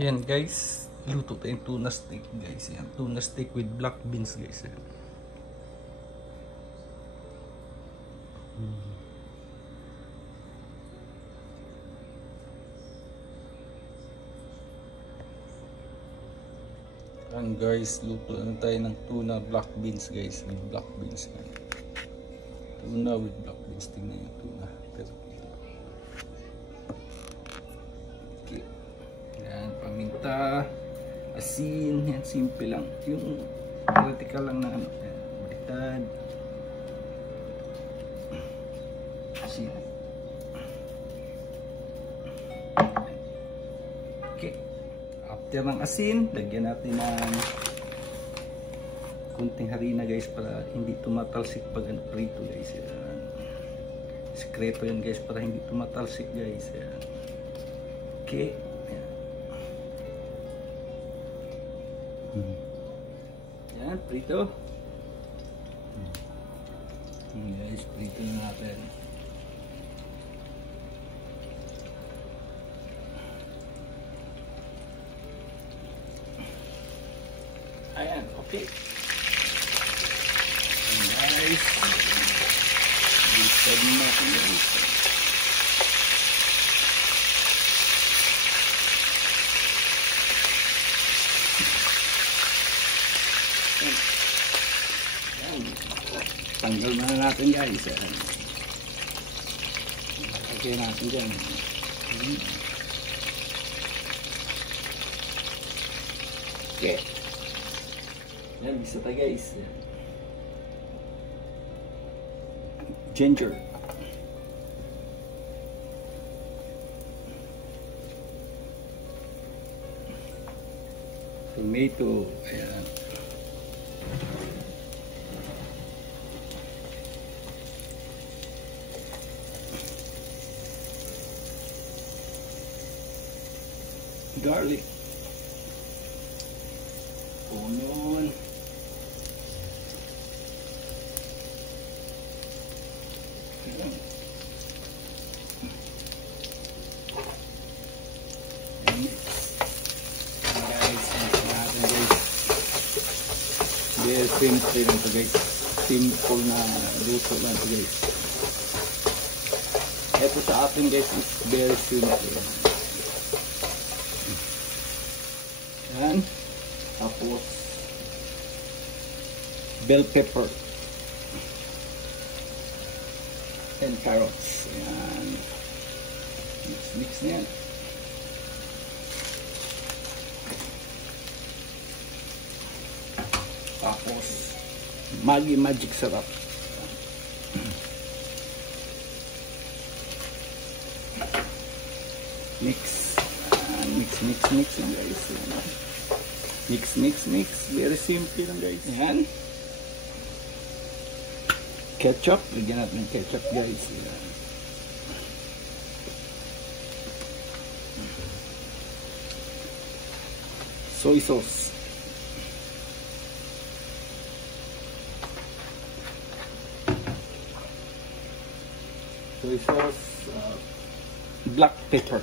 Ayan guys, luto tayong tuna steak guys. Ayan, tuna steak with black beans guys. Ayan. Ayan guys, luto na tayo ng tuna black beans guys. With black beans. Ayan. Tuna with black beans. Tingnan yung tuna. Okay. Ayan, paminta, asin, yan, simple lang. Yung critical lang na ano. Ayan, balitad. Asin. Okay. After ng asin, lagyan natin ng kunting harina guys para hindi tumatalsik pag ano, prito guys. Ayan. Sekreto yan guys para hindi tumatalsik guys. Ayan. Okay. Yan, prito. Guys, prito na natin. Ayan, okay. Ayan guys. Gusto din natin guys. Tanggal na natin guys. Okay natin dyan. Okay. Yan, bisa tayo guys. Ginger. Tomato. Ayan. Garlic, onion, very simple lang ito guys, simple na luto lang ito guys. Ito sa atin guys is very simple. Yan. Tapos bell pepper and carrots. Yan. Mix na yan. Tapos Maggi magic sarap. Mix. Mix lang guys. Mix. Very simple lang guys. Yan. Ketchup. Lagyan natin ng ketchup guys. Yan. Soy sauce. Black pepper.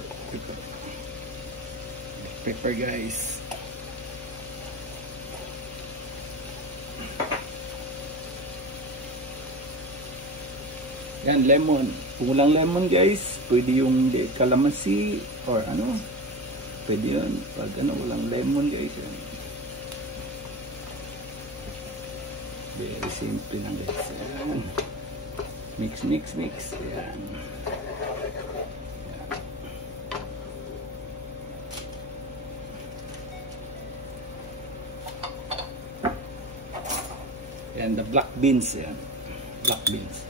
Pepper guys. Yan, lemon. Kung walang lemon guys, pwede yung calamansi or ano. Pwede yun. Pag ano, walang lemon guys. Yan. Very simple lang guys. Yan. Mix. Yan. And the black beans, yan. Black beans.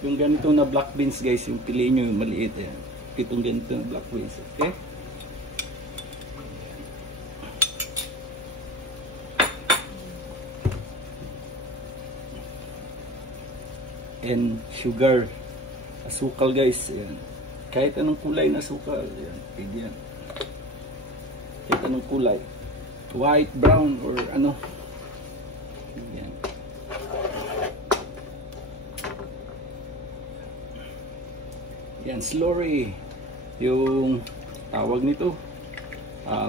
Yung ganito na black beans guys, yung piliin nyo yung maliit yan. Itong ganito na black beans, okay? And sugar. Asukal guys, yan. Kahit anong kulay na asukal, yan. Pwede yan. Kahit anong kulay. White, brown, or ano. Yan. Yan, slurry. yung tawag nito,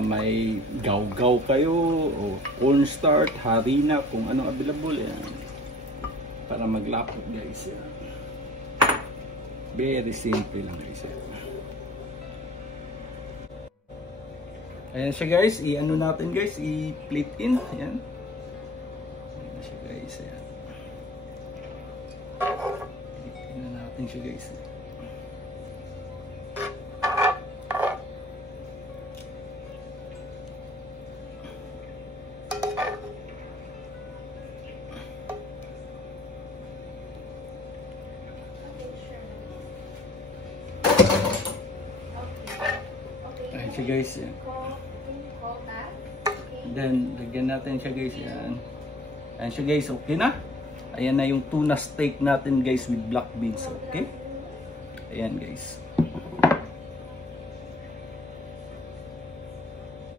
may gaw-gaw kayo o cornstarch, harina, kung anong available yan para maglapot guys. Yan. Very simple lang guys. Ayan siya guys, i-ano natin guys, i-plate in. Ayan. Ayan siya guys. Ayan. Plate in na natin siya guys. Ayan siya guys. Ayan. Then, lagyan natin siya guys. Ayan. Ayan siya guys. Okay na. Ayan na yung tuna steak natin guys with black beans. Okay. Ayan guys.